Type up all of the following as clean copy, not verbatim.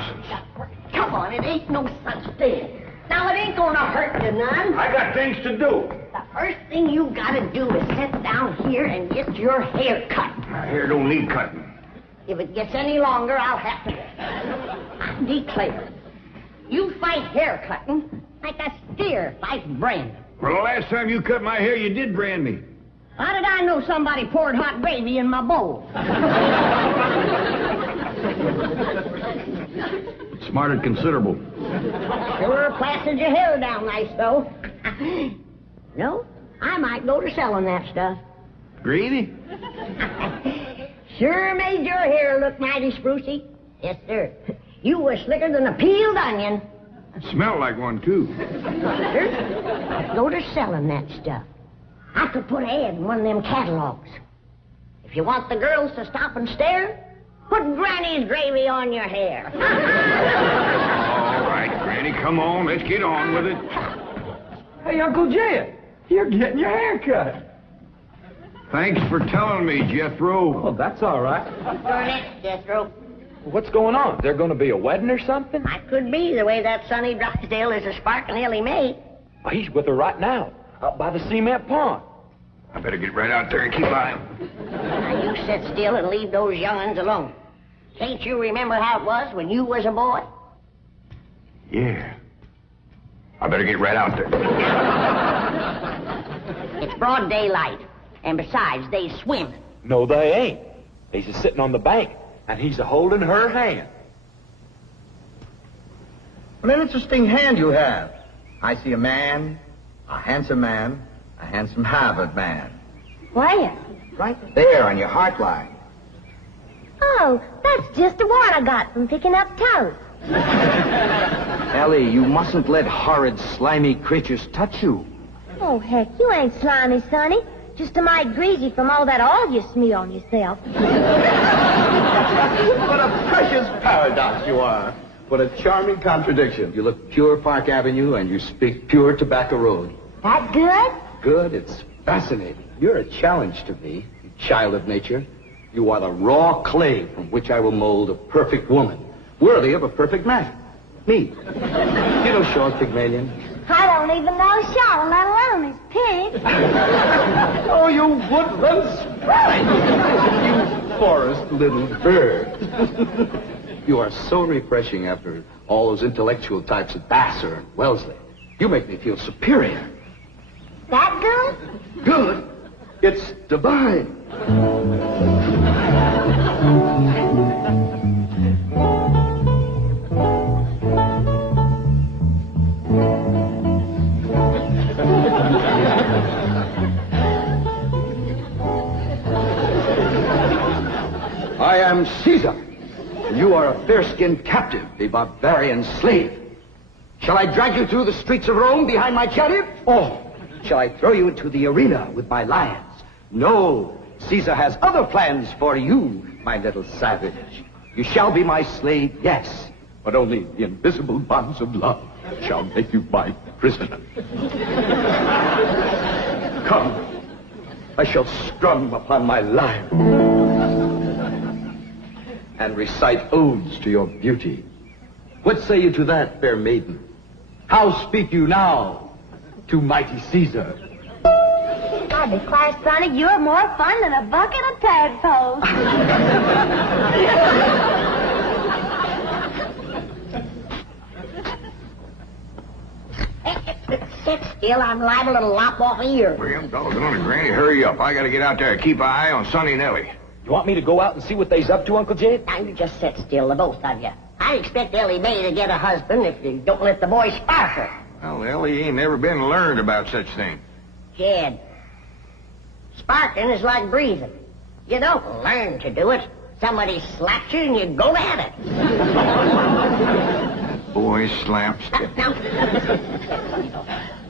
nonsense. Come on, it ain't no such thing. Now, it ain't gonna hurt you none. I got things to do. The first thing you gotta do is sit down here and get your hair cut. My hair don't need cutting. If it gets any longer, I'll have to. I declare, you fight hair cutting like a steer fights branding. Well, the last time you cut my hair, you did brand me. How did I know somebody poured hot gravy in my bowl? Smarted considerable. Sure plastered your hair down nice, though. No, I might go to selling that stuff. Greedy? Sure made your hair look mighty sprucey. Yes, sir. You were slicker than a peeled onion. Smelled like one, too. Sir, I'd go to selling that stuff. I could put an ad in one of them catalogs. If you want the girls to stop and stare, put Granny's gravy on your hair. All right, Granny, come on. Let's get on with it. Hey, Uncle Jed, you're getting your hair cut. Thanks for telling me, Jethro. Oh, that's all right. Darn it, Jethro. What's going on? Is there going to be a wedding or something? I could be the way that Sonny Drysdale is a sparking Ellie Mae. Oh, he's with her right now, up by the cement pond. I better get right out there and keep eye. Now, you sit still and leave those young'uns alone. Can't you remember how it was when you was a boy? Yeah. I better get right out there. It's broad daylight. And besides, they swim. No, they ain't. He's a sitting on the bank, and he's a holding her hand. What an interesting hand you have. I see a handsome Harvard man. Where? Right there on your heart line. Oh, that's just the one I got from picking up toast. Ellie, you mustn't let horrid, slimy creatures touch you. Oh, heck, you ain't slimy, Sonny. Just a mite greasy from all that oil you smear on yourself. What a precious paradox you are. What a charming contradiction. You look pure Park Avenue and you speak pure Tobacco Road. That good? Good, it's fascinating. You're a challenge to me, you child of nature. You are the raw clay from which I will mold a perfect woman, worthy of a perfect man. Me. You know Shaw Pygmalion? I don't even know Shaw, let alone his pig. Oh, you woodland sprite! You forest little bird. You are so refreshing after all those intellectual types of Vassar and Wellesley. You make me feel superior. That good? Good? It's divine. I am Caesar. You are a fair-skinned captive, a barbarian slave. Shall I drag you through the streets of Rome behind my chariot? Or shall I throw you into the arena with my lions? No, Caesar has other plans for you, my little savage. You shall be my slave, yes, but only the invisible bonds of love shall make you my prisoner. Come, I shall strum upon my lyre and recite odes to your beauty. What say you to that, fair maiden? How speak you now to mighty Caesar? I declare, Sonny, you're more fun than a bucket of tadpoles. Sit still, I'm liable to lop off a ear. Well, doggone it, Granny. Hurry up. I gotta get out there and keep an eye on Sonny and Ellie. You want me to go out and see what they's up to, Uncle Jed? Now, you just sit still, the both of you. I expect Ellie Mae to get a husband if you don't let the boy spark her. Well, Ellie ain't never been learned about such things. Jed, sparking is like breathing. You don't learn to do it. Somebody slaps you and you go at it. Boy slaps. Now,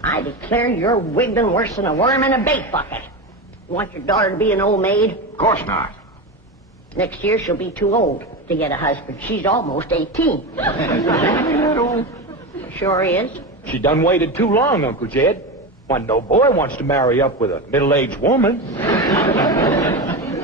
I declare you're wiggling worse than a worm in a bait bucket. You want your daughter to be an old maid? Of course not. Next year she'll be too old to get a husband. She's almost 18. That old. Sure is. She done waited too long, Uncle Jed. Why, no boy wants to marry up with a middle-aged woman.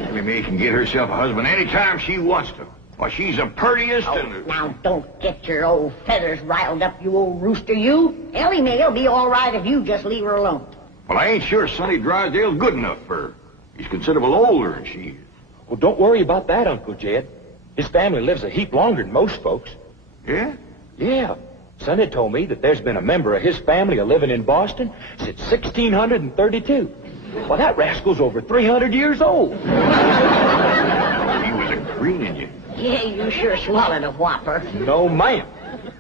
Ellie Mae can get herself a husband anytime she wants to. Why, she's the prettiest Oh, and... now don't get your old feathers riled up, you old rooster, you. Ellie Mae'll be all right if you just leave her alone. Well, I ain't sure Sonny Drysdale's good enough for her. He's considerable older than she is. Well, don't worry about that, Uncle Jed. His family lives a heap longer than most folks. Yeah? Yeah. Sonny told me that there's been a member of his family living in Boston since 1632. Well, that rascal's over 300 years old. He was a-greening you. Yeah, you sure swallowed a whopper. No, ma'am.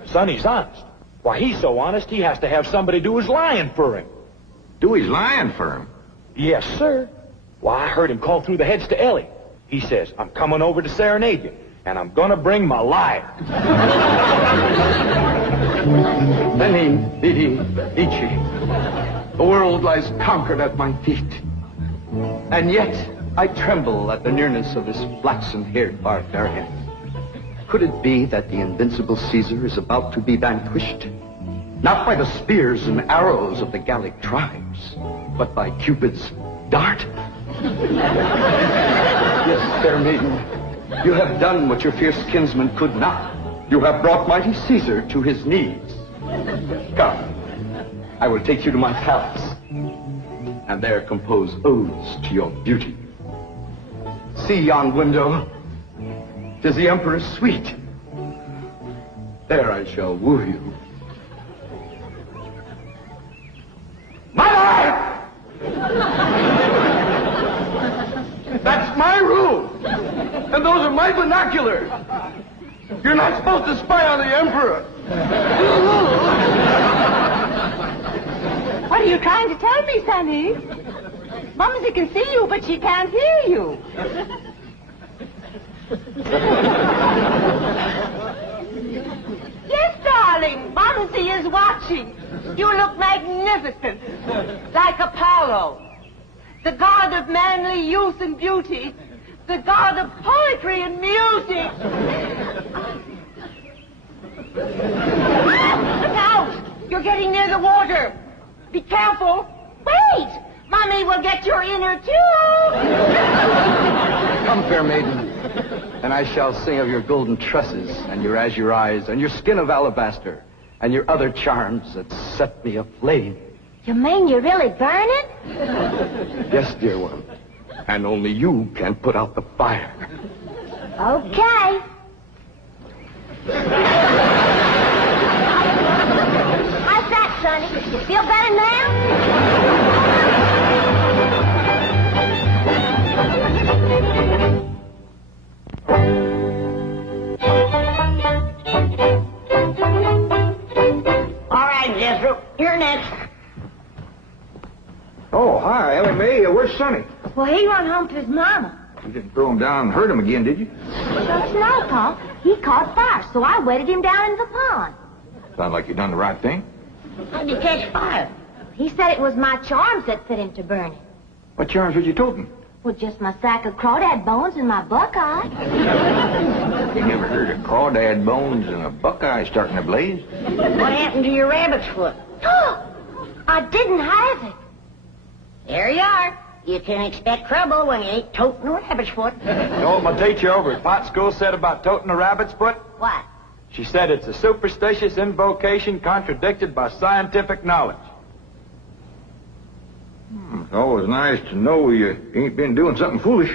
Sonny's honest. Why, he's so honest he has to have somebody do his lying for him. Do his lying for him? Yes, sir. Why, I heard him call through the heads to Ellie. He says, I'm coming over to serenade you, and I'm gonna bring my liar. Veni, vidi, vici. The world lies conquered at my feet. And yet, I tremble at the nearness of this flaxen-haired barbarian. Could it be that the invincible Caesar is about to be vanquished? Not by the spears and arrows of the Gallic tribes, but by Cupid's dart? Yes, fair maiden, you have done what your fierce kinsman could not. You have brought mighty Caesar to his knees. Come, I will take you to my palace, and there compose odes to your beauty. See yon window. 'Tis the Emperor's suite. There I shall woo you. Mother! That's my room, and those are my binoculars. You're not supposed to spy on the Emperor. What are you trying to tell me, Sonny? Mumsy can see you, but she can't hear you. Yes, darling, Mumsy is watching. You look magnificent, like Apollo, the god of manly youth and beauty, the god of poetry and music. Look out! You're getting near the water. Be careful. Wait! Mommy will get your inner tube. Come, fair maiden, and I shall sing of your golden tresses, and your azure eyes, and your skin of alabaster, and your other charms that set me aflame. You mean you're really burning? Yes, dear one, and only you can put out the fire. Okay. How's that, Sonny? You feel better now? All right, Jethro, you're next. Oh, hi, Ellie Mae. Where's Sonny? Well, he run home to his mama. You didn't throw him down and hurt him again, did you? Shucks no, Pop. He caught fire, so I wetted him down in the pond. Sounds like you done the right thing. How'd you catch fire? He said it was my charms that fit him to burning. What charms was you toting? Well, just my sack of crawdad bones and my buckeye. You never heard of crawdad bones and a buckeye starting a blaze? What happened to your rabbit's foot? I didn't have it. There you are. You can expect trouble when you ain't toting a rabbit's foot. You know what my teacher over at Pot School said about toting a rabbit's foot? What? She said it's a superstitious invocation contradicted by scientific knowledge. It's always nice to know you ain't been doing something foolish.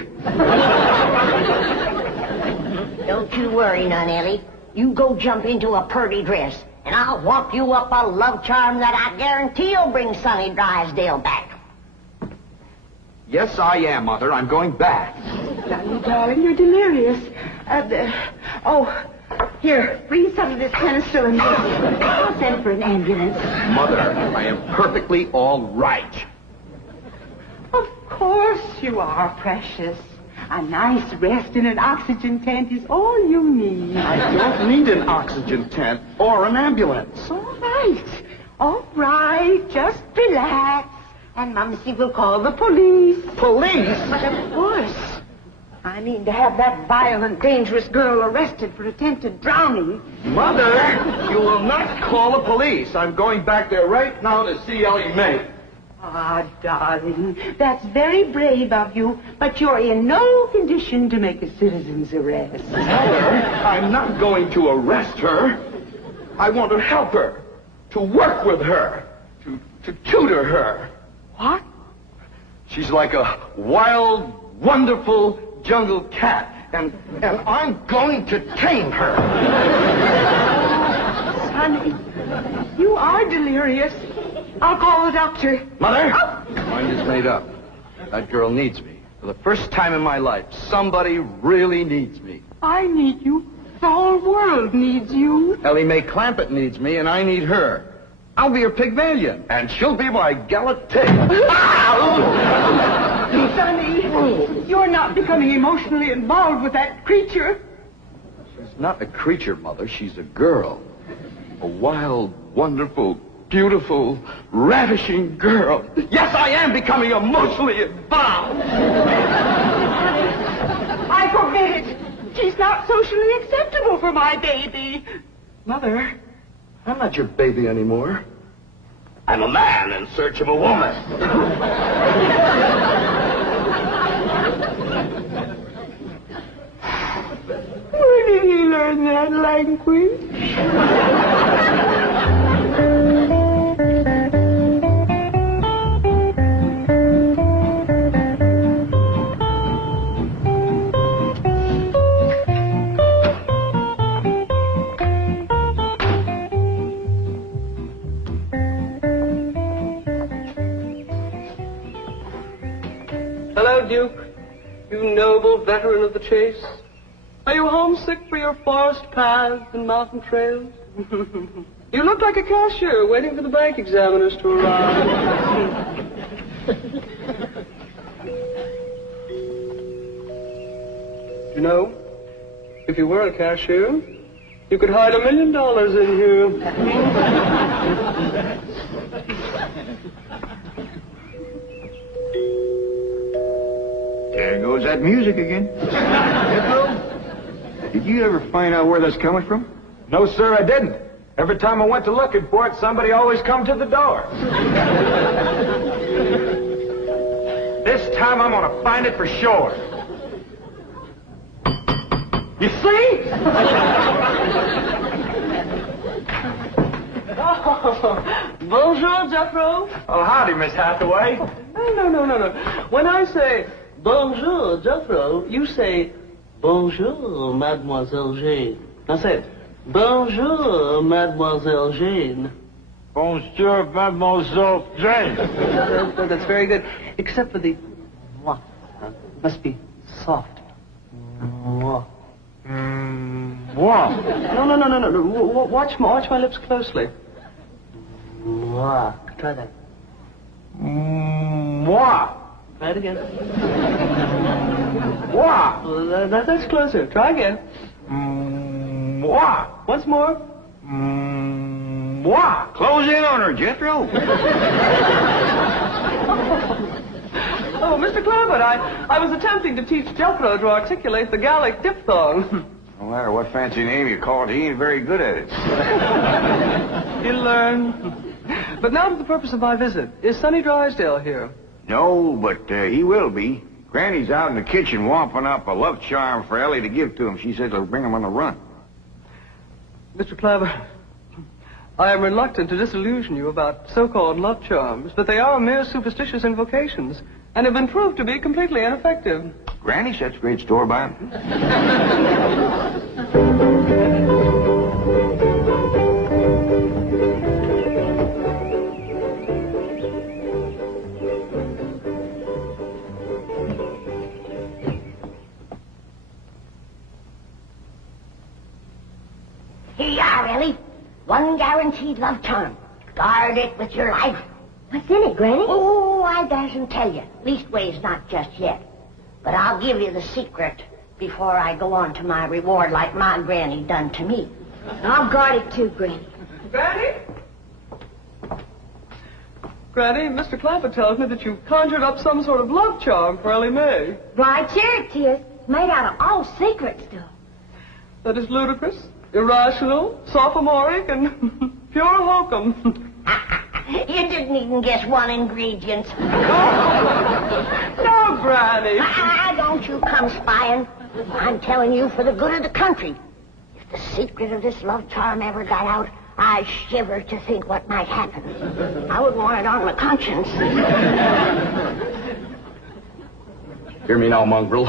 Don't you worry none, Ellie. You go jump into a purty dress, and I'll whop you up a love charm that I guarantee will bring Sonny Drysdale back. Yes, I am, Mother. I'm going back. Sonny, darling, you're delirious. Here, breathe some of this penicillin. I'll send for an ambulance. Mother, I am perfectly all right. Of course you are, precious. A nice rest in an oxygen tent is all you need. I don't need an oxygen tent or an ambulance. All right, just relax. And Mumsy will call the police. Police? But of course. I mean to have that violent, dangerous girl arrested for attempted drowning. Mother, you will not call the police. I'm going back there right now to see Ellie Mae. Ah, darling, that's very brave of you, but you're in no condition to make a citizen's arrest. Mother, I'm not going to arrest her. I want to help her, to work with her, to tutor her. What? She's like a wild, wonderful jungle cat, and I'm going to tame her. Sonny, you are delirious. I'll call the doctor. Mother, my mind is made up. That girl needs me. For the first time in my life, somebody really needs me. I need you. The whole world needs you. Ellie Mae Clampett needs me, and I need her. I'll be her Pygmalion, and she'll be my Galatea. Sonny, you're not becoming emotionally involved with that creature. She's not a creature, Mother. She's a girl. A wild, wonderful, beautiful, ravishing girl. Yes, I am becoming emotionally involved. I forbid it. She's not socially acceptable for my baby. Mother, I'm not your baby anymore. I'm a man in search of a woman. Where did he learn that language? Hello, Duke. You noble veteran of the chase. Are you homesick for your forest paths and mountain trails? You look like a cashier waiting for the bank examiners to arrive. You know, if you were a cashier, you could hide $1 million in here. There goes that music again. Did you ever find out where that's coming from? No, sir, I didn't. Every time I went to looking for it, somebody always come to the door. This time I'm gonna find it for sure. You see? Oh, bonjour, Jeffro. Oh, howdy, Miss Hathaway. No. When I say bonjour, Jeffro, you say bonjour, Mademoiselle Jane. Now say it. Bonjour, Mademoiselle Jane. Bonjour, Mademoiselle Jane. That's very good. Except for the mwah. Must be soft. Mwah. What? No. Watch my lips closely. Mwah. Try that. What? Try it again. What? That's closer. Try again. What? Once more. What? Close in on her, Jethro. Oh, Mr. Clampett, I was attempting to teach Jethro to articulate the Gallic diphthong. No matter what fancy name you call it, he ain't very good at it. He'll learn. But now to the purpose of my visit. Is Sonny Drysdale here? No, but he will be. Granny's out in the kitchen wamping up a love charm for Ellie to give to him. She says it'll bring him on the run. Mr. Clampett, I am reluctant to disillusion you about so-called love charms, but they are mere superstitious invocations and have been proved to be completely ineffective. Granny sets great store by him. Here you are, Ellie. One guaranteed love charm. Guard it with your life. What's in it, Granny? Oh, I darsn't tell you. Leastways, not just yet. But I'll give you the secret before I go on to my reward like my granny done to me. I'll guard it too, Granny. Granny? Granny, Mr. Clampett tells me that you've conjured up some sort of love charm for Ellie Mae. Right here it is. It's made out of all secret stuff. That is ludicrous, irrational, sophomoric, and pure hokum. You You didn't even guess one ingredient. No, Granny. Don't you come spying. I'm telling you for the good of the country. If the secret of this love charm ever got out, I shiver to think what might happen. I wouldn't want it on my conscience. Hear me now, mongrel.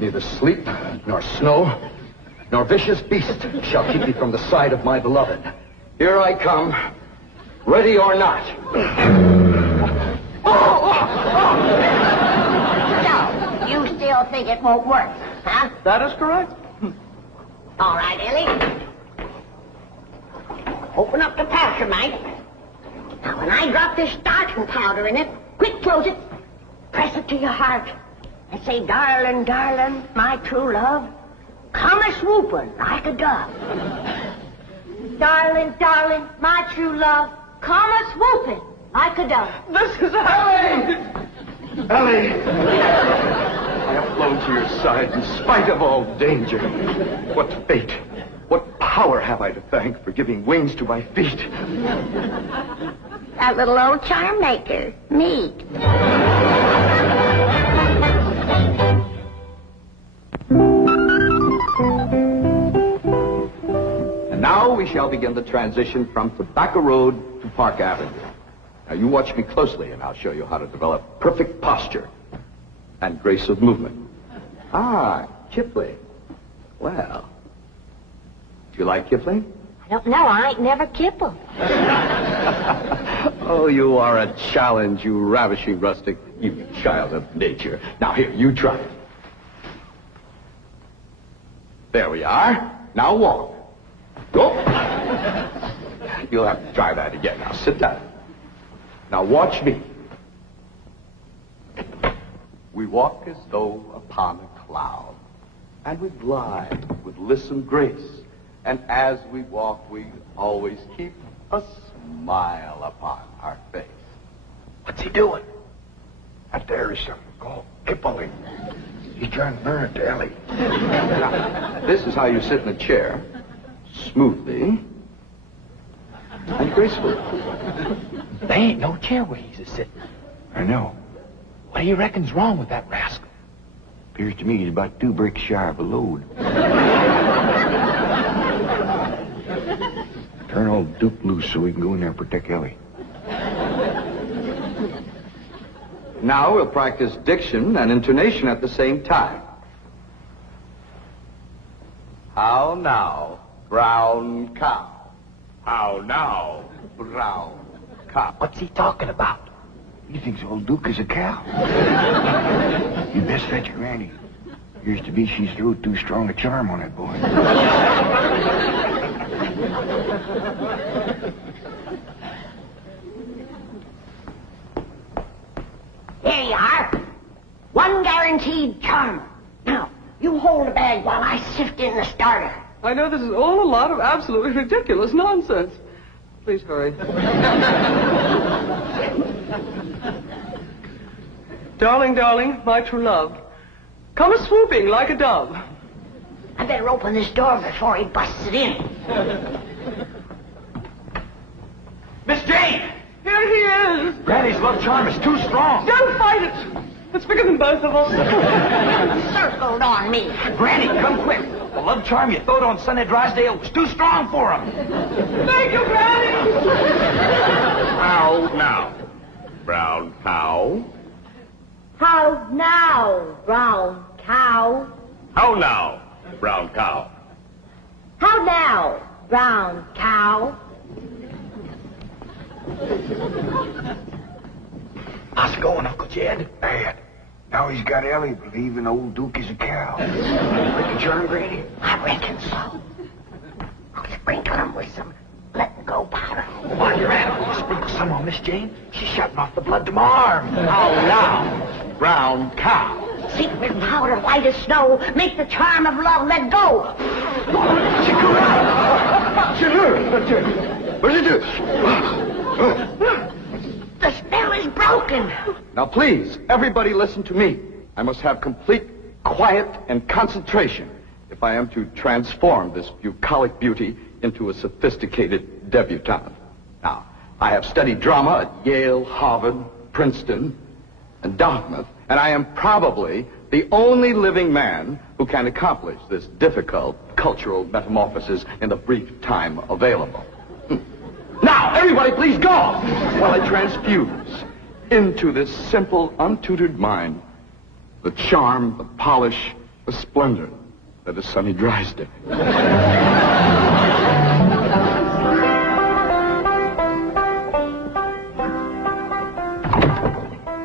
Neither sleep, nor snow, nor vicious beast shall keep me from the side of my beloved. Here I come, ready or not. So, you still think it won't work, huh? That is correct. All right, Ellie. Open up the pouch, Mike. Now, when I drop this starching powder in it, quick close it. Press it to your heart. And say, darling, darling, my true love, come a-swooping like a dove. Darling, darling, my true love, come a-swooping like a dove. This is Ellie! Ellie! I have flown to your side in spite of all danger. What fate, what power have I to thank for giving wings to my feet? That little old charm maker, me. And now we shall begin the transition from Tobacco Road to Park Avenue. Now you watch me closely and I'll show you how to develop perfect posture and grace of movement. Ah, Kipling. Well, do you like Kipling? I don't know. I ain't never kippled. Oh, you are a challenge, you ravishing rustic, you child of nature. Now here, you try it. There we are. Now walk. Go. You'll have to try that again. Now sit down. Now watch me. We walk as though upon a cloud, and we glide with lissom grace. And as we walk, we always keep a smile upon our face. What's he doing? Out there is something called Kipling. He's trying to learn it to Ellie. Now, this is how you sit in a chair, smoothly and gracefully. There ain't no chair where he's a-sitting. I know. What do you reckon's wrong with that rascal? Appears to me he's about 2 bricks shy of a load. Turn old Duke loose so we can go in there and protect Ellie. Now we'll practice diction and intonation at the same time. How now, brown cow? How now, brown cow? What's he talking about? He thinks old Duke is a cow. You best fetch your granny. Appears to be she's threw too strong a charm on that boy. Here you are. One guaranteed charm. Now, you hold the bag while I sift in the starter. I know this is all a lot of absolutely ridiculous nonsense. Please hurry. Darling, darling, my true love, come a-swooping like a dove. I better open this door before he busts it in. Miss Jane! Here he is. Granny's love charm is too strong. Don't fight it. It's bigger than both of us. Circled on me. Granny, come quick. The love charm you throwed on Sonny Drysdale was too strong for him. Thank you, Granny. How now, brown cow? How now, brown cow? How now, brown cow? How now, brown cow? How's it going, Uncle Jed? Bad. Now he's got Ellie believing old Duke is a cow. Like a charm, Granny? I reckon so. I'll sprinkle him with some letting go powder. While you're at it, will you sprinkle some on Miss Jane? She's shutting off the blood to my arm. How now, brown cow? Secret powder, white as snow, make the charm of love let go. What did you do? The spell is broken. Now please, everybody listen to me. I must have complete quiet and concentration if I am to transform this bucolic beauty into a sophisticated debutante. Now, I have studied drama at Yale, Harvard, Princeton, and Dartmouth, and I am probably the only living man who can accomplish this difficult cultural metamorphosis in the brief time available. Now, everybody please go while I transfuse into this simple, untutored mind the charm, the polish, the splendor that is Sonny Drysdale.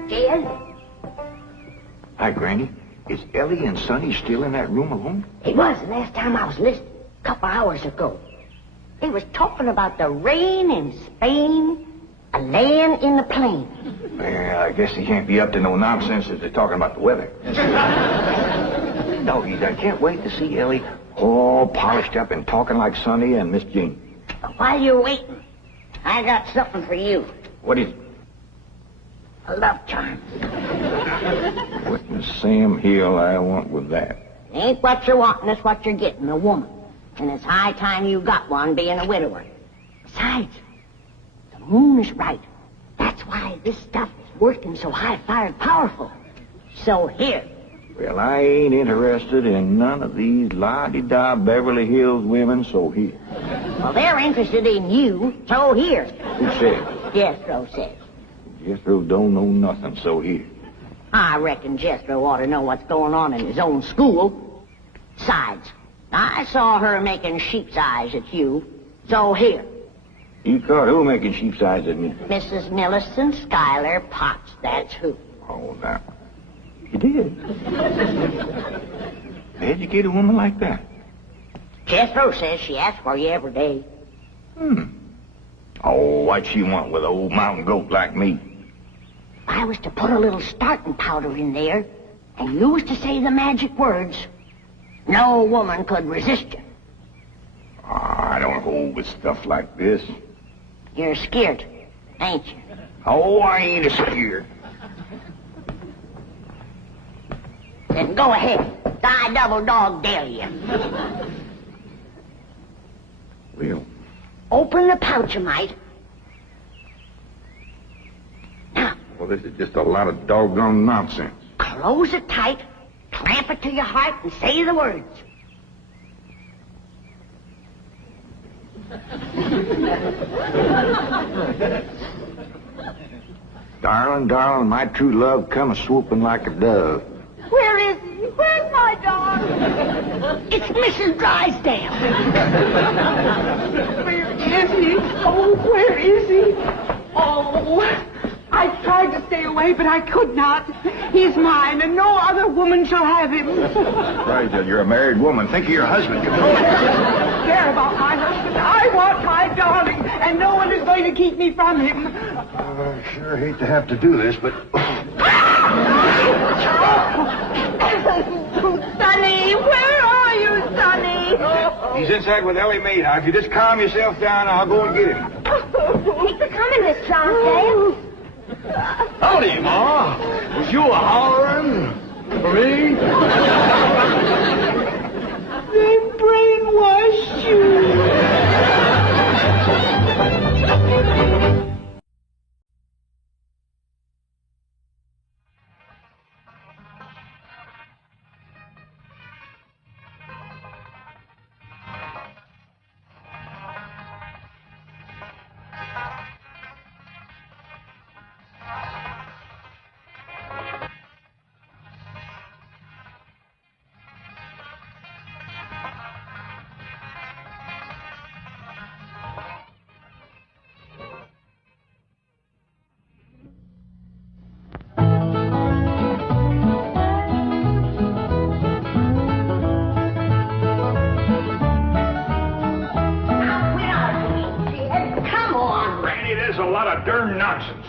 Jed? Hi, Granny. Is Ellie and Sonny still in that room alone? He was the last time I was listening, a couple hours ago. They was talking about the rain in Spain, a land in the plain. Well, I guess he can't be up to no nonsense if they're talking about the weather. Doggies, I can't wait to see Ellie all polished up and talking like Sonny and Miss Jean. While you're waiting, I got something for you. What is it? A love charm. What in Sam Hill I want with that? Ain't what you're wanting, it's what you're getting, a woman. And it's high time you got one, being a widower. Besides, the moon is right. That's why this stuff is working so high-fired powerful. So here. Well, I ain't interested in none of these la-di-da Beverly Hills women, so here. Well, they're interested in you, so here. Who said? Jethro says. Jethro don't know nothing, so here. I reckon Jethro ought to know what's going on in his own school. Besides, I saw her making sheep's eyes at you, so here. You caught who making sheep's eyes at me? Mrs. Millicent Schuyler Potts, that's who. Oh, now. You did? How'd you get a woman like that? Jethro says she asks for you every day. Oh, what'd she want with an old mountain goat like me? I was to put a little starting powder in there, and you was to say the magic words. No woman could resist you. I don't hold with stuff like this. You're scared, ain't you? Oh, I ain't a scared. Then go ahead. I double dog dare you. Well, Open the pouch-a-mite. Now, well, this is just a lot of doggone nonsense. close it tight, clamp it to your heart, and say the words. Darling, darling, my true love come a-swooping like a dove. Where is he? Where's my dog? It's Mrs. Drysdale. Where is he? Oh, where is he? Oh, I tried to stay away, but I could not. He's mine, and no other woman shall have him. Drysdale, you're a married woman. Think of your husband. I don't care about my husband. I want my darling, and no one is going to keep me from him. I sure hate to have to do this, but... Sonny, where are you, Sonny? He's inside with Ellie Mae. Now, if you just calm yourself down, I'll go and get him. Thanks for coming, Miss Drysdale. Howdy, Ma. Was you a-hollering for me? They brainwashed you. There's a lot of darn nonsense.